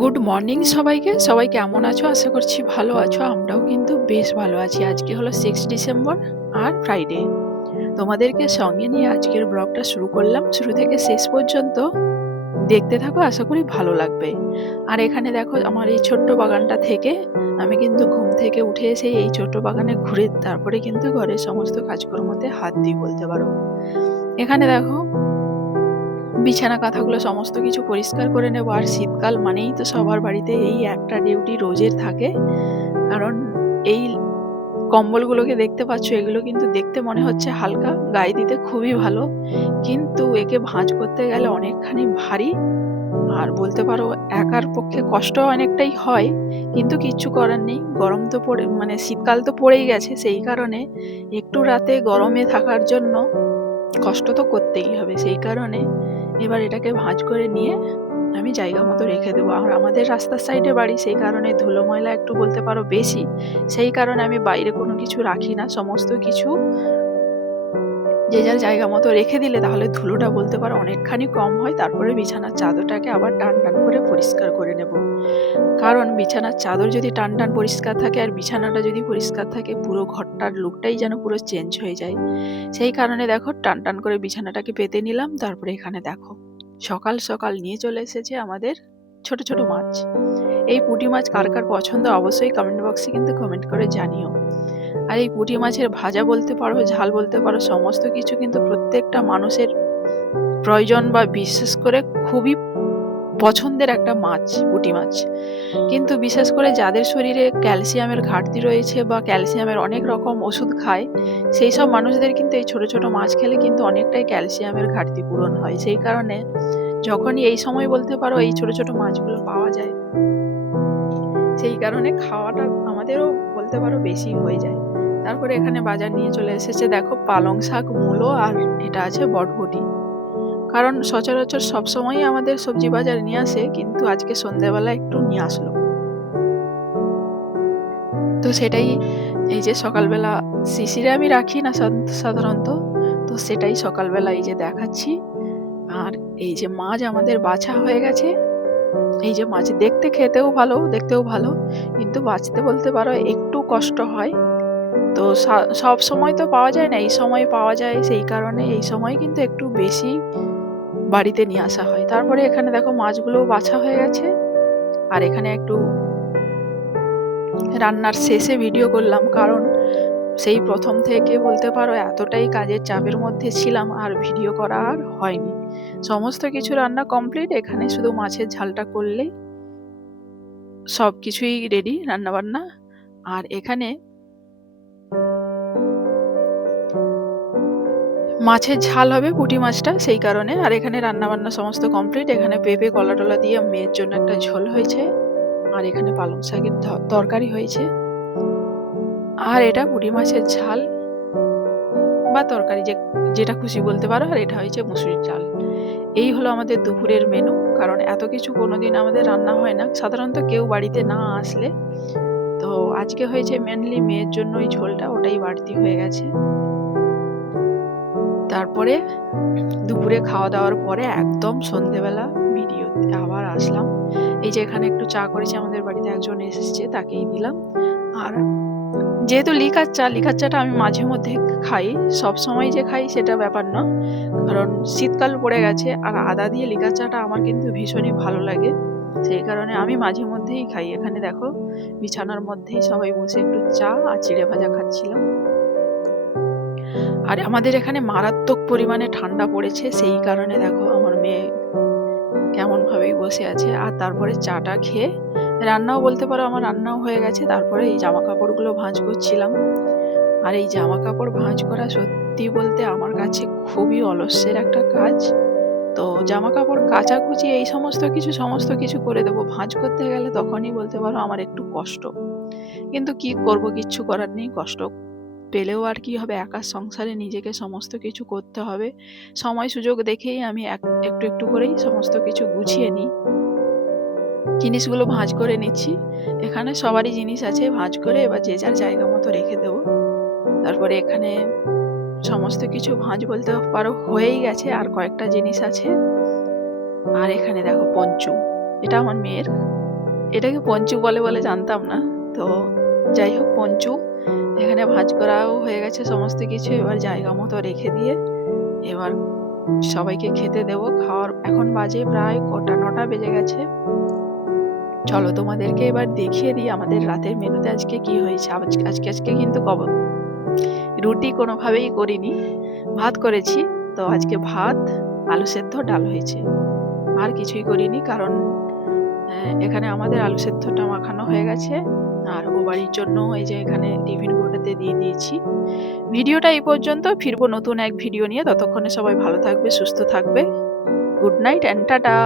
Good morning সবাইকে। সবাই কেমন আছো? আশা করছি ভালো আছো। আমরাও কিন্তু বেশ ভালো আছি। আজকে হলো সিক্স ডিসেম্বর আর ফ্রাইডে তোমাদেরকে সঙ্গে নিয়ে আজকের ব্লগটা শুরু করলাম। শুরু থেকে শেষ পর্যন্ত দেখতে থাকো, আশা করি ভালো লাগবে। আর এখানে দেখো আমার এই ছোট্ট বাগানটা থেকে আমি কিন্তু ঘুম থেকে উঠে এসে এই ছোট্ট বাগানে ঘুরে তারপরে কিন্তু ঘরের সমস্ত কাজকর্মতে হাত দিই বলতে পারো। এখানে দেখো বিছানা কাঁথাগুলো সমস্ত কিছু পরিষ্কার করে নেব। আর শীতকাল মানেই তো সবার বাড়িতে এই একটা ডিউটি রোজের থাকে। কারণ এই কম্বলগুলোকে দেখতে পাচ্ছ, এগুলো কিন্তু দেখতে মনে হচ্ছে হালকা, গায়ে দিতে খুবই ভালো। কিন্তু একে ভাঁজ করতে গেলে অনেকখানি ভারী। আর বলতে পারো, একার পক্ষে কষ্ট অনেকটাই হয়। কিন্তু কিচ্ছু করার নেই। গরম তো পড়ে মানে শীতকাল তো পড়েই গেছে। সেই কারণে একটু রাতে গরমে থাকার জন্য কষ্ট তো করতেই হবে। সেই কারণে এবার এটাকে ভাঁজ করে নিয়ে আমি জায়গা মতো রেখে দেবো। আর আমাদের রাস্তার সাইডে বাড়ি, সেই কারণে ধুলো ময়লা একটু বলতে পারো বেশি। সেই কারণে আমি বাইরে কোনো কিছু রাখি না, সমস্ত কিছু যে যার জায়গা মতো রেখে দিলে তাহলে ধুলোটা বলতে পারো অনেকখানি কম হয়, তারপরে বিছানার চাদরটাকে আবার টান টান করে পরিষ্কার করে নেব। কারণ বিছানার চাদর যদি টান টান পরিষ্কার থাকে আর বিছানাটা যদি পরিষ্কার থাকে, পুরো ঘরটার লুকটাই যেন পুরো চেঞ্জ হয়ে যায়। সেই কারণে দেখো টান টান করে বিছানাটাকে পেতে নিলাম, তারপরে এখানে দেখো সকাল সকাল নিয়ে চলে এসেছে আমাদের ছোট ছোট মাছ। এই পুঁটি মাছ কার কার পছন্দ অবশ্যই কমেন্ট বক্সে কিন্তু কমেন্ট করে জানিও। আর এই পুঁটি মাছের ভাজা বলতে পারো, ঝাল বলতে পারো, সমস্ত কিছু কিন্তু প্রত্যেকটা মানুষের প্রয়োজন বা বিশেষ করে খুবই পছন্দের একটা মাছ, পুঁটি মাছ। কিন্তু বিশেষ করে যাদের শরীরে ক্যালসিয়ামের ঘাটতি রয়েছে বা ক্যালসিয়ামের অনেক রকম ওষুধ খায়, সেই সব মানুষদের কিন্তু এই ছোট ছোট মাছ খেলে কিন্তু অনেকটাই ক্যালসিয়ামের ঘাটতি পূরণ হয়। সেই কারণে যখনই এই সময় বলতে পারো এই ছোট ছোট মাছগুলো পাওয়া যায়, সেই কারণে খাওয়াটা আমাদেরও বলতে পারো বেশি হয়ে যায়। তারপরে এখানে বাজার নিয়ে চলে এসেছে, দেখো পালং শাক, মূলো আর এটা আছে বটবটি। কারণ সচরাচর সবসময়ই আমাদের সবজি বাজার নিয়ে আসে, কিন্তু আজকে সন্ধ্যাবেলা একটু নিয়ে আসলো। তো সেটাই এই যে সকালবেলা শিশিরে আমি রাখি না সাধারণত, তো সেটাই সকালবেলা এই যে দেখাচ্ছি। আর এই যে মাছ আমাদের বাছা হয়ে গেছে। এই যে মাছ দেখতে খেতেও ভালো, দেখতেও ভালো, কিন্তু বাঁচতে বলতে পারো একটু কষ্ট হয়। তো সব সময় তো পাওয়া যায় না, এই সময় পাওয়া যায় সেই কারণে এই সময় কিন্তু একটু বেশি বাড়িতে নিয়ে আসা হয়। তারপরে এখানে দেখো মাছগুলো বাছা হয়ে গেছে। আর এখানে একটু রান্নার শেষে ভিডিও করলাম, কারণ সেই প্রথম থেকে বলতে পারো এতটাই কাজের চাপের মধ্যে ছিলাম, আর ভিডিও করা আর হয়নি। সমস্ত কিছু রান্না কমপ্লিট এখানে শুধু মাছের ঝালটা করলেই সব কিছুই রেডি রান্নাবান্না। আর এখানে মাছের ঝাল হবে পুঁটি মাছটা সেই কারণে। আর এখানে রান্না বান্না সমস্ত কমপ্লিট এখানে পেঁপে কলা টলা দিয়ে মেয়ের জন্য একটা ঝোল হয়েছে। আর এখানে পালং শাকের তরকারি হয়েছে। আর এটা পুঁটি মাছের ঝাল। বা তরকারি যে যেটা খুশি বলতে পারো, আর এটা হয়েছে মুসুরির চাল এই হলো আমাদের দুপুরের মেনু কারণ এত কিছু কোনোদিন আমাদের রান্না হয় না। সাধারণত কেউ বাড়িতে না আসলে। তো আজকে হয়েছে মেনলি মেয়ের জন্য ওই ঝোলটা, ওটাই বাড়তি হয়ে গেছে। তারপরে দুপুরে খাওয়া দাওয়ার পরে একদম সন্ধেবেলা ভিডিওতে আবার আসলাম। এই যে এখানে একটু চা করেছে, আমাদের বাড়িতে একজন এসেছে, তাকেই দিলাম। আর যেহেতু লিকার চা, লিকার চাটা আমি মাঝে মধ্যে খাই, সব সময় যে খাই সেটা ব্যাপার না। কারণ শীতকাল পড়ে গেছে, আর আদা দিয়ে লিকার চাটা আমার কিন্তু ভীষণই ভালো লাগে। সেই কারণে আমি মাঝে মধ্যেই খাই। এখানে দেখো, বিছানার মধ্যেই সবাই বসে একটু চা আর চিড়ে ভাজা খাচ্ছিলাম। আর আমাদের এখানে মারাত্মক পরিমাণে ঠান্ডা পড়েছে, সেই কারণে দেখো আমার মেয়ে কেমনভাবেই বসে আছে। আর তারপরে চাটা খেয়ে রান্নাও বলতে পারো আমার রান্নাও হয়ে গেছে, তারপরে এই জামা কাপড়গুলো ভাঁজ করছিলাম। আর এই জামা কাপড় ভাঁজ করা সত্যি বলতে আমার কাছে খুবই অলস্যের একটা কাজ। তো জামা কাপড় কাচাকুচি এই সমস্ত কিছু সমস্ত কিছু করে দেবো। ভাঁজ করতে গেলে তখনই বলতে পারো আমার একটু কষ্ট। কিন্তু কি করব, কিচ্ছু করার নেই, কষ্ট পেলেও আর কি হবে, একা সংসারে নিজেকে সমস্ত কিছু করতে হবে। সময় সুযোগ দেখেই আমি একটু একটু করেই সমস্ত কিছু গুছিয়ে নিই। জিনিসগুলো ভাঁজ করে নিচ্ছি। এখানে সবারই জিনিস আছে, ভাঁজ করে এবার যে যার জায়গা মতো রেখে দেবো। তারপরে এখানে সমস্ত কিছু ভাঁজ বলতে পারো হয়েই গেছে, আর কয়েকটা জিনিস আছে। আর এখানে দেখো পঞ্চু, এটা আমার মেয়ের। এটাকে পঞ্চু বলে বলে জানতাম না, তো যাই হোক, পঞ্চু, এখানে ভাজ করাও হয়ে গেছে সমস্ত কিছু। এবার জায়গা মতো রেখে দিয়ে এবার সবাইকে খেতে দেব। খাওয়ার এখন বাজে প্রায় কটা, নটা বেজে গেছে। চলো তোমাদেরকে এবার দেখিয়ে দিই আমাদের রাতের মেনুতে আজকে কি হয়েছে। আজকে আজকে কিন্তু কব, রুটি কোনোভাবেই করিনি। ভাত করেছি, তো আজকে ভাত, আলু সেদ্ধ, ডাল হয়েছে। আর কিছুই করিনি, কারণ এখানে আমাদের আলু সেদ্ধটা মাখানো হয়ে গেছে। বাড়ির জন্য এই যে এখানে টিফিন গুলোতে দিয়ে দিয়েছি। ভিডিওটা এই পর্যন্ত। ফিরবো নতুন এক ভিডিও নিয়ে। ততক্ষণে সবাই ভালো থাকবে, সুস্থ থাকবে। Good night and tata.